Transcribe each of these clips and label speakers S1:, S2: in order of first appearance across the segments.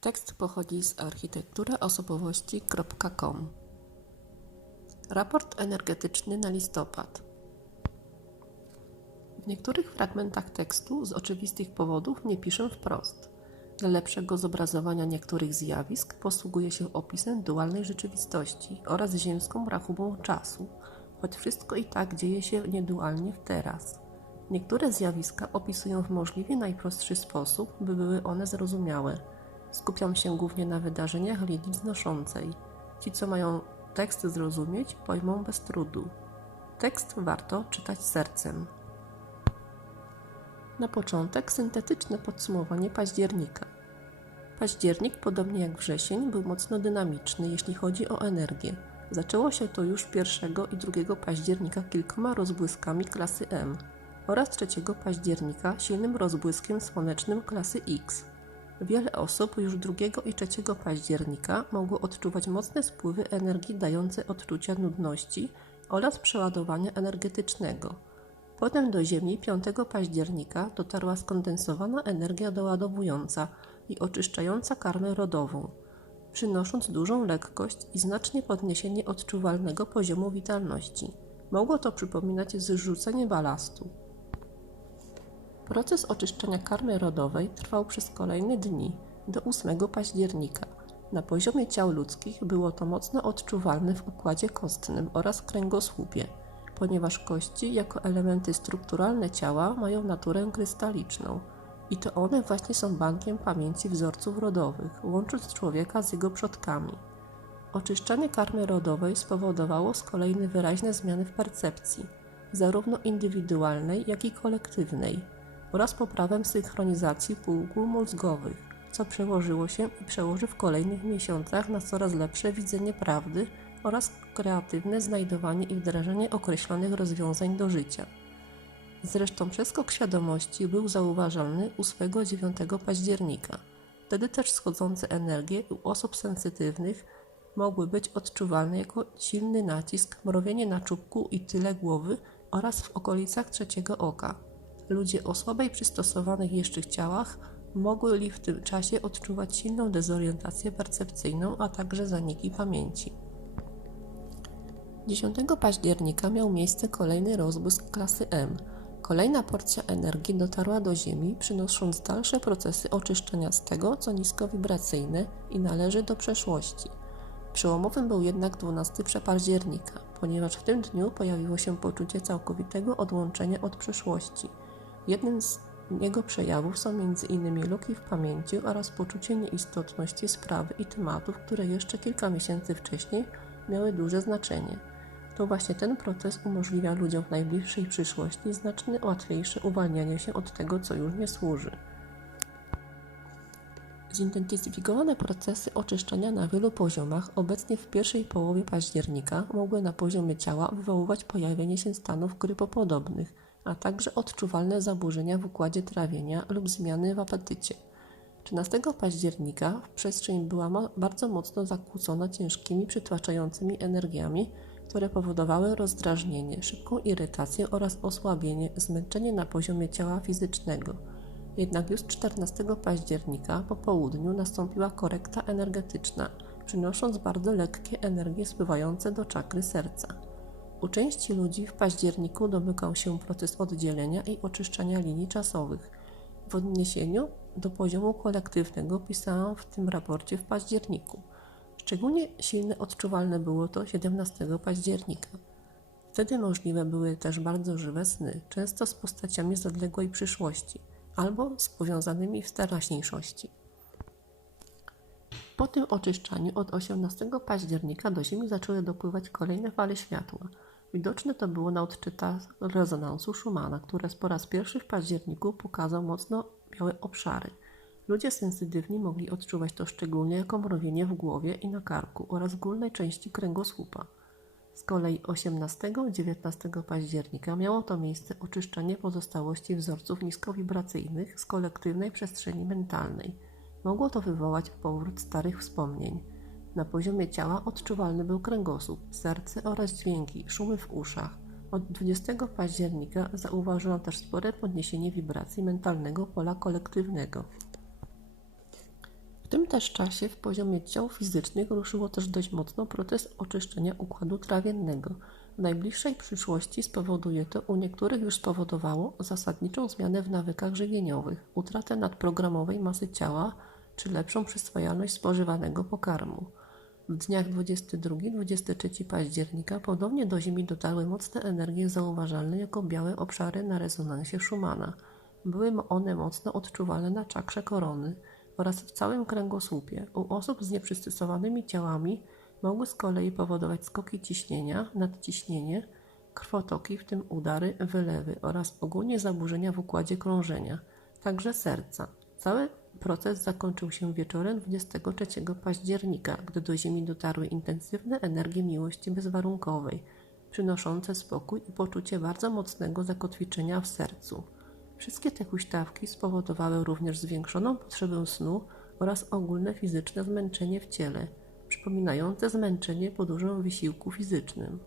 S1: Tekst pochodzi z architekturaosobowości.com. Raport energetyczny na listopad. W niektórych fragmentach tekstu z oczywistych powodów nie piszę wprost. Dla lepszego zobrazowania niektórych zjawisk posługuję się opisem dualnej rzeczywistości oraz ziemską rachubą czasu, choć wszystko i tak dzieje się niedualnie w teraz. Niektóre zjawiska opisują w możliwie najprostszy sposób, by były one zrozumiałe. Skupiam się głównie na wydarzeniach linii znoszącej. Ci, co mają tekst zrozumieć, pojmą bez trudu. Tekst warto czytać sercem. Na początek syntetyczne podsumowanie października. Październik, podobnie jak wrzesień, był mocno dynamiczny, jeśli chodzi o energię. Zaczęło się to już 1 i 2 października kilkoma rozbłyskami klasy M oraz 3 października silnym rozbłyskiem słonecznym klasy X. Wiele osób już 2 i 3 października mogło odczuwać mocne spływy energii dające odczucia nudności oraz przeładowania energetycznego. Potem do Ziemi 5 października dotarła skondensowana energia doładowująca i oczyszczająca karmę rodową, przynosząc dużą lekkość i znacznie podniesienie odczuwalnego poziomu witalności. Mogło to przypominać zrzucenie balastu. Proces oczyszczania karmy rodowej trwał przez kolejne dni, do 8 października. Na poziomie ciał ludzkich było to mocno odczuwalne w układzie kostnym oraz kręgosłupie, ponieważ kości jako elementy strukturalne ciała mają naturę krystaliczną i to one właśnie są bankiem pamięci wzorców rodowych, łącząc człowieka z jego przodkami. Oczyszczanie karmy rodowej spowodowało z kolei wyraźne zmiany w percepcji, zarówno indywidualnej, jak i kolektywnej oraz poprawę synchronizacji półkul mózgowych, co przełożyło się i przełoży w kolejnych miesiącach na coraz lepsze widzenie prawdy oraz kreatywne znajdowanie i wdrażanie określonych rozwiązań do życia. Zresztą przeskok świadomości był zauważalny 8-9 października. Wtedy też schodzące energie u osób sensytywnych mogły być odczuwalne jako silny nacisk, mrowienie na czubku i tyle głowy oraz w okolicach trzeciego oka. Ludzie o słabej przystosowanych jeszcze ciałach mogli w tym czasie odczuwać silną dezorientację percepcyjną, a także zaniki pamięci. 10 października miał miejsce kolejny rozbłysk klasy M. Kolejna porcja energii dotarła do Ziemi, przynosząc dalsze procesy oczyszczenia z tego, co niskowibracyjne i należy do przeszłości. Przełomowym był jednak 12 października, ponieważ w tym dniu pojawiło się poczucie całkowitego odłączenia od przeszłości – Jednym z jego przejawów są m.in. luki w pamięci oraz poczucie nieistotności sprawy i tematów, które jeszcze kilka miesięcy wcześniej miały duże znaczenie. To właśnie ten proces umożliwia ludziom w najbliższej przyszłości znacznie łatwiejsze uwalnianie się od tego, co już nie służy. Zintensyfikowane procesy oczyszczania na wielu poziomach obecnie w pierwszej połowie października mogły na poziomie ciała wywoływać pojawienie się stanów grypopodobnych – a także odczuwalne zaburzenia w układzie trawienia lub zmiany w apetycie. 13 października przestrzeń była bardzo mocno zakłócona ciężkimi, przytłaczającymi energiami, które powodowały rozdrażnienie, szybką irytację oraz osłabienie, zmęczenie na poziomie ciała fizycznego. Jednak już 14 października po południu nastąpiła korekta energetyczna, przynosząc bardzo lekkie energie spływające do czakry serca. U części ludzi w październiku domykał się proces oddzielenia i oczyszczania linii czasowych. W odniesieniu do poziomu kolektywnego pisałam w tym raporcie w październiku. Szczególnie silne odczuwalne było to 17 października. Wtedy możliwe były też bardzo żywe sny, często z postaciami z odległej przyszłości albo z powiązanymi w teraźniejszości. Po tym oczyszczaniu od 18 października do Ziemi zaczęły dopływać kolejne fale światła – Widoczne to było na odczytach rezonansu Schumana, który po raz pierwszy w październiku pokazał mocno białe obszary. Ludzie sensitywni mogli odczuwać to szczególnie jako mrowienie w głowie i na karku oraz w górnej części kręgosłupa. Z kolei 18-19 października miało to miejsce oczyszczanie pozostałości wzorców niskowibracyjnych z kolektywnej przestrzeni mentalnej. Mogło to wywołać powrót starych wspomnień. Na poziomie ciała odczuwalny był kręgosłup, serce oraz dźwięki, szumy w uszach. Od 20 października zauważyłam też spore podniesienie wibracji mentalnego pola kolektywnego. W tym też czasie w poziomie ciał fizycznych ruszyło też dość mocno proces oczyszczenia układu trawiennego. W najbliższej przyszłości spowoduje to u niektórych już spowodowało zasadniczą zmianę w nawykach żywieniowych, utratę nadprogramowej masy ciała czy lepszą przyswajalność spożywanego pokarmu. W dniach 22-23 października podobnie do Ziemi dotarły mocne energie zauważalne jako białe obszary na rezonansie Schumana. Były one mocno odczuwalne na czakrze korony oraz w całym kręgosłupie. U osób z nieprzystosowanymi ciałami mogły z kolei powodować skoki ciśnienia, nadciśnienie, krwotoki, w tym udary, wylewy oraz ogólnie zaburzenia w układzie krążenia, także serca. Cały proces zakończył się wieczorem 23 października, gdy do Ziemi dotarły intensywne energie miłości bezwarunkowej, przynoszące spokój i poczucie bardzo mocnego zakotwiczenia w sercu. Wszystkie te huśtawki spowodowały również zwiększoną potrzebę snu oraz ogólne fizyczne zmęczenie w ciele, przypominające zmęczenie po dużym wysiłku fizycznym.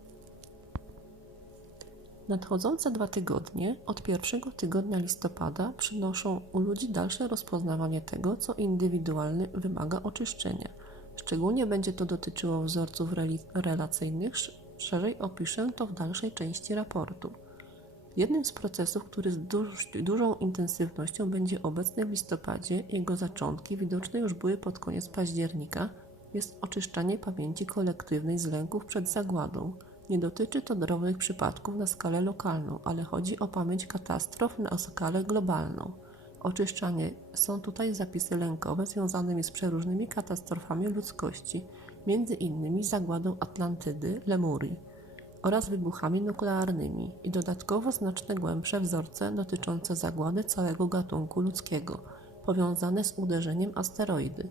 S1: Nadchodzące dwa tygodnie, od pierwszego tygodnia listopada, przynoszą u ludzi dalsze rozpoznawanie tego, co indywidualny wymaga oczyszczenia. Szczególnie będzie to dotyczyło wzorców relacyjnych, szerzej opiszę to w dalszej części raportu. Jednym z procesów, który z dość dużą intensywnością będzie obecny w listopadzie, jego zaczątki widoczne już były pod koniec października, jest oczyszczanie pamięci kolektywnej z lęków przed zagładą. Nie dotyczy to drobnych przypadków na skalę lokalną, ale chodzi o pamięć katastrof na skalę globalną. Oczyszczanie są tutaj zapisy lękowe związane z przeróżnymi katastrofami ludzkości, między innymi zagładą Atlantydy, Lemurii oraz wybuchami nuklearnymi i dodatkowo znacznie głębsze wzorce dotyczące zagłady całego gatunku ludzkiego, powiązane z uderzeniem asteroidy,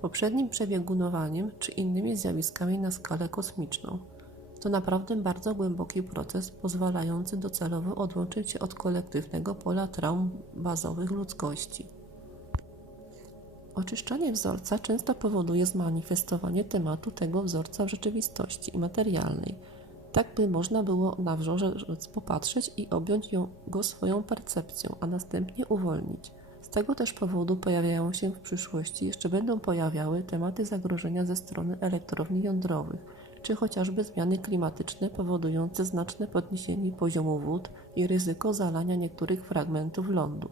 S1: poprzednim przebiegunowaniem czy innymi zjawiskami na skalę kosmiczną. To naprawdę bardzo głęboki proces pozwalający docelowo odłączyć się od kolektywnego pola traum bazowych ludzkości. Oczyszczanie wzorca często powoduje zmanifestowanie tematu tego wzorca w rzeczywistości materialnej – tak by można było na wzorzec popatrzeć i objąć ją, go swoją percepcją, a następnie uwolnić. Z tego też powodu pojawiają się w przyszłości, jeszcze będą pojawiały tematy zagrożenia ze strony elektrowni jądrowych, czy chociażby zmiany klimatyczne powodujące znaczne podniesienie poziomu wód i ryzyko zalania niektórych fragmentów lądu.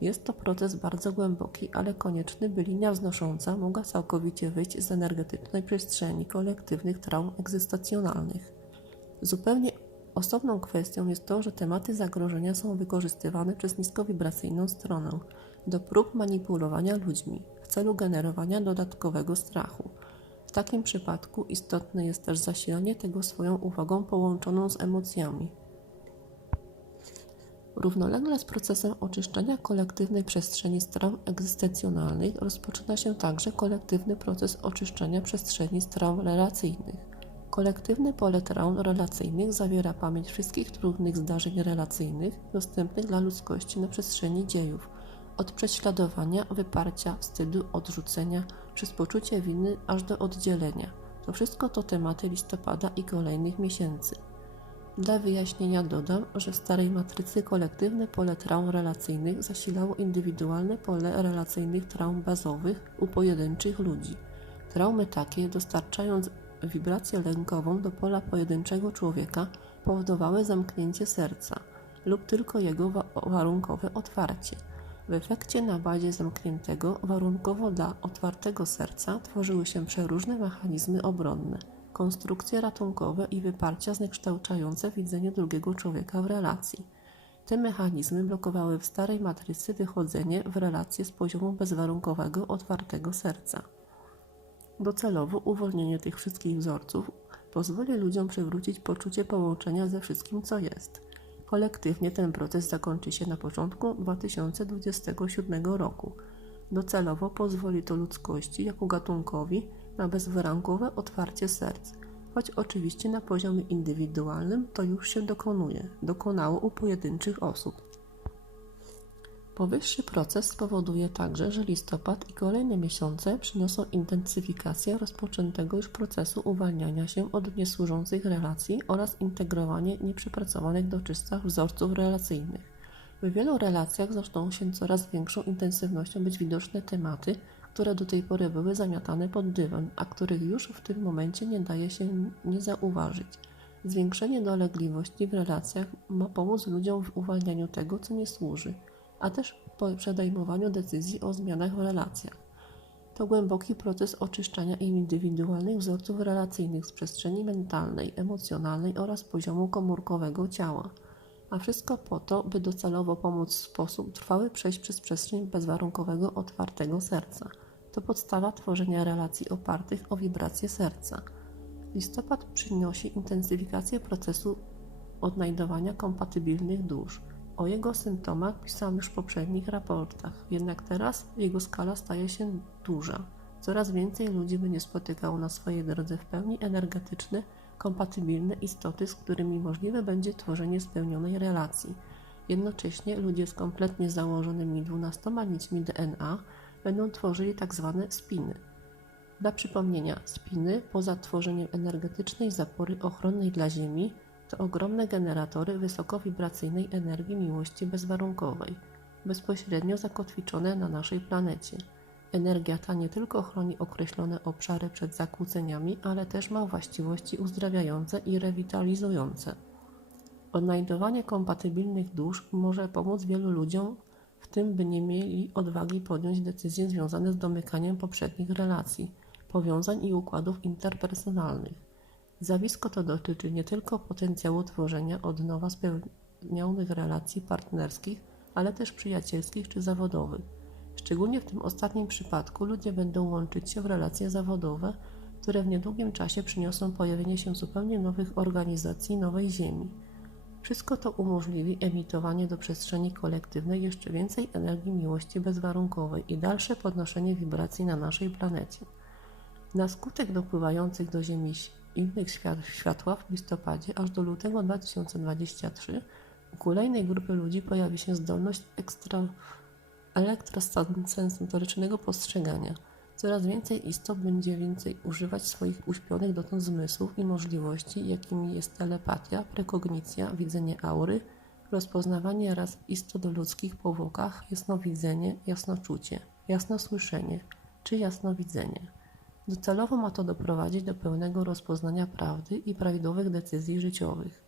S1: Jest to proces bardzo głęboki, ale konieczny, by linia wznosząca mogła całkowicie wyjść z energetycznej przestrzeni kolektywnych traum egzystacjonalnych. Zupełnie osobną kwestią jest to, że tematy zagrożenia są wykorzystywane przez niskowibracyjną stronę do prób manipulowania ludźmi w celu generowania dodatkowego strachu. Takim przypadku istotne jest też zasilanie tego swoją uwagą połączoną z emocjami. Równolegle z procesem oczyszczania kolektywnej przestrzeni stron egzystencjonalnych rozpoczyna się także kolektywny proces oczyszczania przestrzeni stron relacyjnych. Kolektywne pole traum relacyjnych zawiera pamięć wszystkich trudnych zdarzeń relacyjnych dostępnych dla ludzkości na przestrzeni dziejów, od prześladowania, wyparcia, wstydu, odrzucenia, przez poczucie winy aż do oddzielenia. To wszystko to tematy listopada i kolejnych miesięcy. Dla wyjaśnienia dodam, że w starej matrycy kolektywne pole traum relacyjnych zasilało indywidualne pole relacyjnych traum bazowych u pojedynczych ludzi. Traumy takie, dostarczając wibrację lękową do pola pojedynczego człowieka powodowały zamknięcie serca lub tylko jego wa warunkowe otwarcie. W efekcie na bazie zamkniętego, warunkowo dla otwartego serca tworzyły się przeróżne mechanizmy obronne, konstrukcje ratunkowe i wyparcia zniekształcające widzenie drugiego człowieka w relacji. Te mechanizmy blokowały w starej matrycy wychodzenie w relację z poziomu bezwarunkowego, otwartego serca. Docelowo uwolnienie tych wszystkich wzorców pozwoli ludziom przywrócić poczucie połączenia ze wszystkim, co jest. Kolektywnie ten proces zakończy się na początku 2027 roku. Docelowo pozwoli to ludzkości jako gatunkowi na bezwarankowe otwarcie serc, choć oczywiście na poziomie indywidualnym to już się dokonuje, dokonało u pojedynczych osób. Powyższy proces spowoduje także, że listopad i kolejne miesiące przyniosą intensyfikację rozpoczętego już procesu uwalniania się od niesłużących relacji oraz integrowanie nieprzepracowanych do czysta wzorców relacyjnych. W wielu relacjach zaczną się coraz większą intensywnością być widoczne tematy które do tej pory były zamiatane pod dywan, a których już w tym momencie nie daje się nie zauważyć. Zwiększenie dolegliwości w relacjach ma pomóc ludziom w uwalnianiu tego, co nie służy, a też po podejmowaniu decyzji o zmianach w relacjach. To głęboki proces oczyszczania indywidualnych wzorców relacyjnych z przestrzeni mentalnej, emocjonalnej oraz poziomu komórkowego ciała. A wszystko po to, by docelowo pomóc w sposób trwały przejść przez przestrzeń bezwarunkowego, otwartego serca. To podstawa tworzenia relacji opartych o wibracje serca. Listopad przynosi intensyfikację procesu odnajdowania kompatybilnych dusz. O jego symptomach pisałam już w poprzednich raportach, jednak teraz jego skala staje się duża. Coraz więcej ludzi będzie spotykało na swojej drodze w pełni energetyczne, kompatybilne istoty, z którymi możliwe będzie tworzenie spełnionej relacji. Jednocześnie ludzie z kompletnie założonymi 12 nićmi DNA będą tworzyli tak zwane spiny. Dla przypomnienia, spiny, poza tworzeniem energetycznej zapory ochronnej dla Ziemi, to ogromne generatory wysokowibracyjnej energii miłości bezwarunkowej, bezpośrednio zakotwiczone na naszej planecie. Energia ta nie tylko chroni określone obszary przed zakłóceniami, ale też ma właściwości uzdrawiające i rewitalizujące. Odnajdowanie kompatybilnych dusz może pomóc wielu ludziom w tym, by nie mieli odwagi podjąć decyzje związane z domykaniem poprzednich relacji, powiązań i układów interpersonalnych. Zjawisko to dotyczy nie tylko potencjału tworzenia od nowa spełnionych relacji partnerskich, ale też przyjacielskich czy zawodowych. Szczególnie w tym ostatnim przypadku ludzie będą łączyć się w relacje zawodowe, które w niedługim czasie przyniosą pojawienie się zupełnie nowych organizacji nowej Ziemi. Wszystko to umożliwi emitowanie do przestrzeni kolektywnej jeszcze więcej energii miłości bezwarunkowej i dalsze podnoszenie wibracji na naszej planecie. Na skutek dopływających do Ziemi innych świat, światła w listopadzie aż do lutego 2023 u kolejnej grupy ludzi pojawi się zdolność ekstra, elektrosensorycznego postrzegania. Coraz więcej istot będzie więcej używać swoich uśpionych dotąd zmysłów i możliwości, jakimi jest telepatia, prekognicja, widzenie aury, rozpoznawanie raz istot ludzkich po wokach, jasnowidzenie, jasnoczucie, jasnosłyszenie czy jasnowidzenie. Docelowo ma to doprowadzić do pełnego rozpoznania prawdy i prawidłowych decyzji życiowych.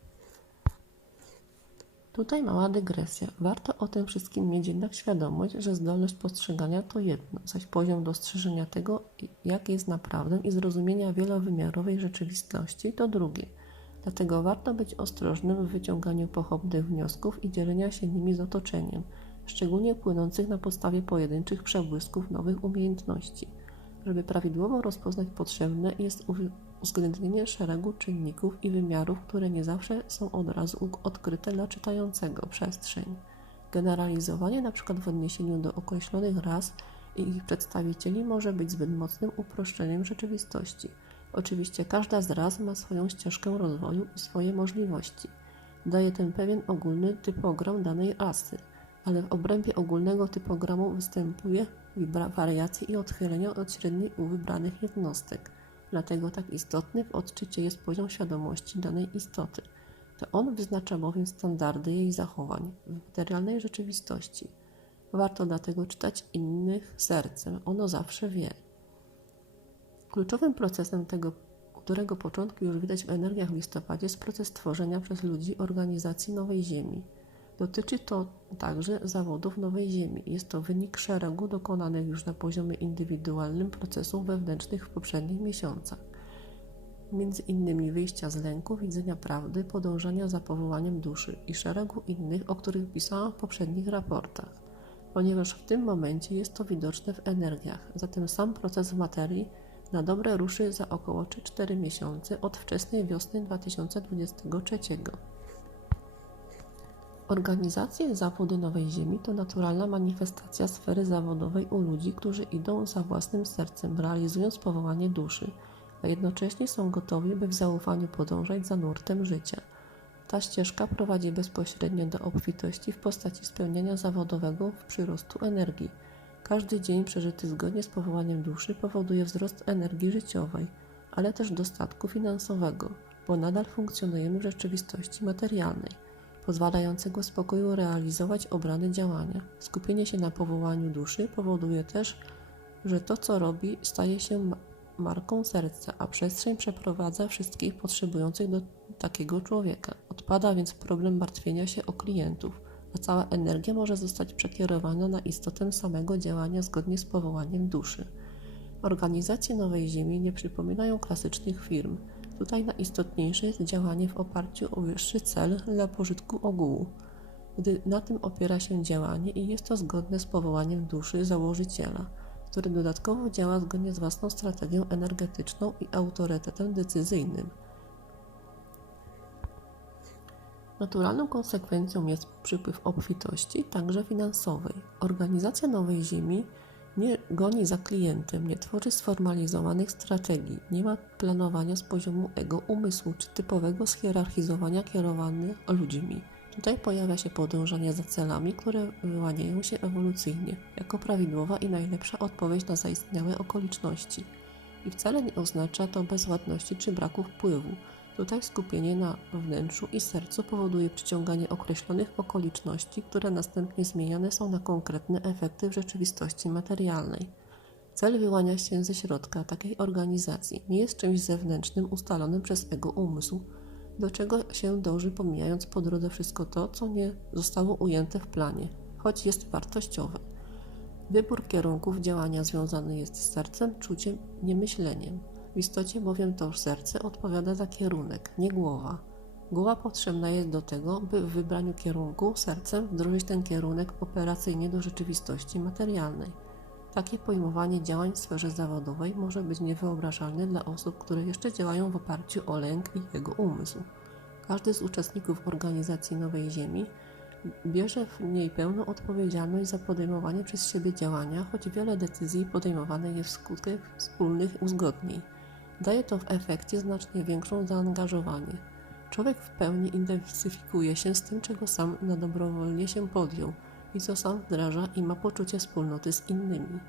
S1: Tutaj mała dygresja. Warto o tym wszystkim mieć jednak świadomość, że zdolność postrzegania to jedno, zaś poziom dostrzeżenia tego, jak jest naprawdę i zrozumienia wielowymiarowej rzeczywistości to drugie. Dlatego warto być ostrożnym w wyciąganiu pochopnych wniosków i dzielenia się nimi z otoczeniem, szczególnie płynących na podstawie pojedynczych przebłysków nowych umiejętności. Żeby prawidłowo rozpoznać potrzebne jest uwzględnienie szeregu czynników i wymiarów, które nie zawsze są od razu odkryte dla czytającego przestrzeń. Generalizowanie np. w odniesieniu do określonych ras i ich przedstawicieli może być zbyt mocnym uproszczeniem rzeczywistości. Oczywiście każda z ras ma swoją ścieżkę rozwoju i swoje możliwości. Daje ten pewien ogólny typogram danej rasy, ale w obrębie ogólnego typogramu występuje wariacje i odchylenia od średniej u wybranych jednostek. Dlatego tak istotny w odczycie jest poziom świadomości danej istoty. To on wyznacza bowiem standardy jej zachowań w materialnej rzeczywistości. Warto dlatego czytać innych sercem, ono zawsze wie. Kluczowym procesem tego, którego początku już widać w energiach w listopadzie, jest proces tworzenia przez ludzi organizacji nowej Ziemi. Dotyczy to także zawodów Nowej Ziemi. Jest to wynik szeregu dokonanych już na poziomie indywidualnym procesów wewnętrznych w poprzednich miesiącach. Między innymi wyjścia z lęku, widzenia prawdy, podążania za powołaniem duszy i szeregu innych, o których pisałam w poprzednich raportach. Ponieważ w tym momencie jest to widoczne w energiach, zatem sam proces w materii na dobre ruszy za około 3-4 miesiące od wczesnej wiosny 2023. Organizacje zawody Nowej Ziemi to naturalna manifestacja sfery zawodowej u ludzi, którzy idą za własnym sercem, realizując powołanie duszy, a jednocześnie są gotowi, by w zaufaniu podążać za nurtem życia. Ta ścieżka prowadzi bezpośrednio do obfitości w postaci spełnienia zawodowego w przyrostu energii. Każdy dzień przeżyty zgodnie z powołaniem duszy powoduje wzrost energii życiowej, ale też dostatku finansowego, bo nadal funkcjonujemy w rzeczywistości materialnej pozwalającego spokoju realizować obrane działania. Skupienie się na powołaniu duszy powoduje też że to, co robi, staje się ma- marką serca, a przestrzeń przeprowadza wszystkich potrzebujących do takiego człowieka. Odpada więc problem martwienia się o klientów, a cała energia może zostać przekierowana na istotę samego działania zgodnie z powołaniem duszy. Organizacje Nowej Ziemi nie przypominają klasycznych firm. Tutaj najistotniejsze jest działanie w oparciu o wyższy cel dla pożytku ogółu. Gdy na tym opiera się działanie i jest to zgodne z powołaniem duszy założyciela, który dodatkowo działa zgodnie z własną strategią energetyczną i autorytetem decyzyjnym. Naturalną konsekwencją jest przypływ obfitości, także finansowej. Organizacja Nowej Ziemi nie goni za klientem, nie tworzy sformalizowanych strategii, nie ma planowania z poziomu ego umysłu czy typowego schierarchizowania kierowanych ludźmi. Tutaj pojawia się podążanie za celami, które wyłaniają się ewolucyjnie, jako prawidłowa i najlepsza odpowiedź na zaistniałe okoliczności. I wcale nie oznacza to bezładności czy braku wpływu. Tutaj skupienie na wnętrzu i sercu powoduje przyciąganie określonych okoliczności, które następnie zmieniane są na konkretne efekty w rzeczywistości materialnej. Cel wyłania się ze środka takiej organizacji, nie jest czymś zewnętrznym ustalonym przez ego umysł, do czego się dąży, pomijając po drodze wszystko to, co nie zostało ujęte w planie, choć jest wartościowe. Wybór kierunków działania związany jest z sercem, czuciem, nie myśleniem. W istocie bowiem to serce odpowiada za kierunek, nie głowa. Głowa potrzebna jest do tego, by w wybraniu kierunku sercem wdrożyć ten kierunek operacyjnie do rzeczywistości materialnej. Takie pojmowanie działań w sferze zawodowej może być niewyobrażalne dla osób, które jeszcze działają w oparciu o lęk i jego umysł. Każdy z uczestników organizacji Nowej Ziemi bierze w niej pełną odpowiedzialność za podejmowanie przez siebie działania, choć wiele decyzji podejmowane jest wskutek wspólnych uzgodnień. Daje to w efekcie znacznie większą zaangażowanie. Człowiek w pełni identyfikuje się z tym, czego sam na dobrowolnie się podjął i co sam wdraża i ma poczucie wspólnoty z innymi.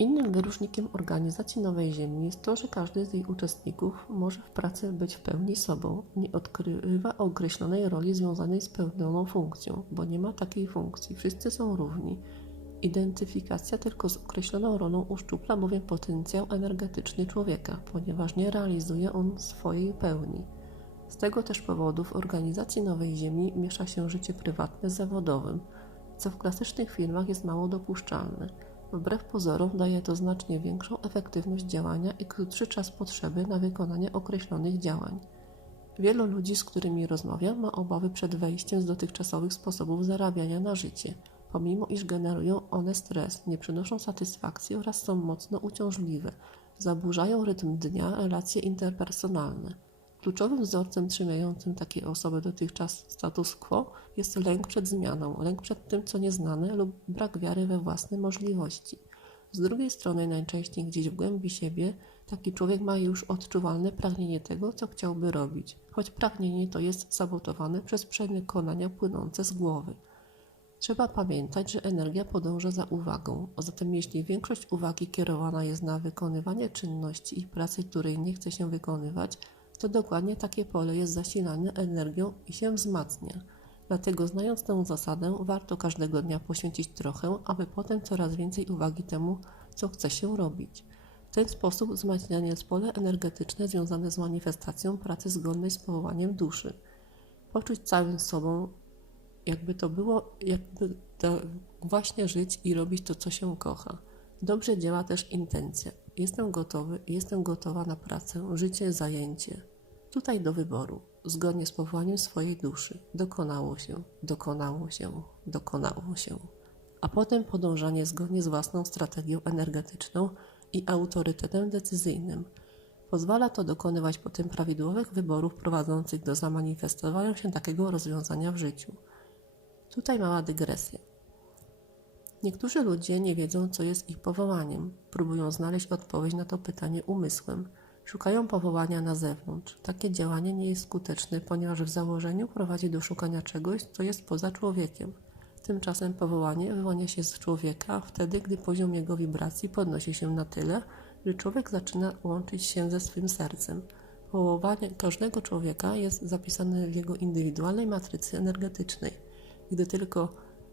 S1: Innym wyróżnikiem organizacji Nowej Ziemi jest to, że każdy z jej uczestników może w pracy być w pełni sobą, nie odkrywa określonej roli związanej z pełnioną funkcją, bo nie ma takiej funkcji, wszyscy są równi. Identyfikacja tylko z określoną rolą uszczupla bowiem potencjał energetyczny człowieka, ponieważ nie realizuje on swojej pełni. Z tego też powodu w organizacji Nowej Ziemi miesza się życie prywatne z zawodowym, co w klasycznych firmach jest mało dopuszczalne. Wbrew pozorom daje to znacznie większą efektywność działania i krótszy czas potrzeby na wykonanie określonych działań. Wielu ludzi, z którymi rozmawiam, ma obawy przed wejściem z dotychczasowych sposobów zarabiania na życie, pomimo iż generują one stres, nie przynoszą satysfakcji oraz są mocno uciążliwe, zaburzają rytm dnia, relacje interpersonalne. Kluczowym wzorcem trzymającym takie osoby dotychczas status quo jest lęk przed zmianą, lęk przed tym, co nieznane lub brak wiary we własne możliwości. Z drugiej strony, najczęściej gdzieś w głębi siebie, taki człowiek ma już odczuwalne pragnienie tego, co chciałby robić, choć pragnienie to jest sabotowane przez przekonania płynące z głowy. Trzeba pamiętać, że energia podąża za uwagą, a zatem jeśli większość uwagi kierowana jest na wykonywanie czynności i pracy, której nie chce się wykonywać, to dokładnie takie pole jest zasilane energią i się wzmacnia. Dlatego znając tę zasadę, warto każdego dnia poświęcić trochę, aby potem coraz więcej uwagi temu, co chce się robić. W ten sposób wzmacniane jest pole energetyczne związane z manifestacją pracy zgodnej z powołaniem duszy. Poczuć całym sobą, jakby to było, jakby to właśnie żyć i robić to, co się kocha. Dobrze działa też intencja. Jestem gotowy, jestem gotowa na pracę, życie, zajęcie. Tutaj do wyboru, zgodnie z powołaniem swojej duszy. Dokonało się, dokonało się, dokonało się. A potem podążanie zgodnie z własną strategią energetyczną i autorytetem decyzyjnym. Pozwala to dokonywać potem prawidłowych wyborów prowadzących do zamanifestowania się takiego rozwiązania w życiu. Tutaj mała dygresja. Niektórzy ludzie nie wiedzą, co jest ich powołaniem. Próbują znaleźć odpowiedź na to pytanie umysłem. Szukają powołania na zewnątrz. Takie działanie nie jest skuteczne, ponieważ w założeniu prowadzi do szukania czegoś, co jest poza człowiekiem. Tymczasem powołanie wyłania się z człowieka wtedy, gdy poziom jego wibracji podnosi się na tyle, że człowiek zaczyna łączyć się ze swym sercem. Powołanie każdego człowieka jest zapisane w jego indywidualnej matrycy energetycznej. Gdy tylko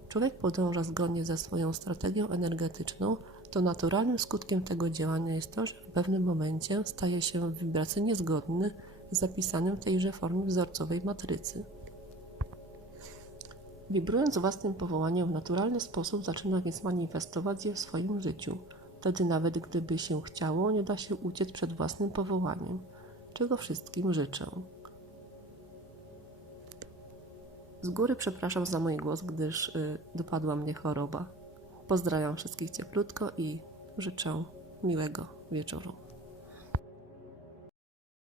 S1: człowiek podąża zgodnie ze swoją strategią energetyczną, to naturalnym skutkiem tego działania jest to, że w pewnym momencie staje się wibracyjnie zgodny z zapisanym w tejże formie wzorcowej matrycy. Wibrując własnym powołaniem w naturalny sposób, zaczyna więc manifestować je w swoim życiu. Wtedy, nawet gdyby się chciało, nie da się uciec przed własnym powołaniem, czego wszystkim życzę. Z góry przepraszam za mój głos, gdyż y, dopadła mnie choroba. Pozdrawiam wszystkich cieplutko i życzę miłego wieczoru.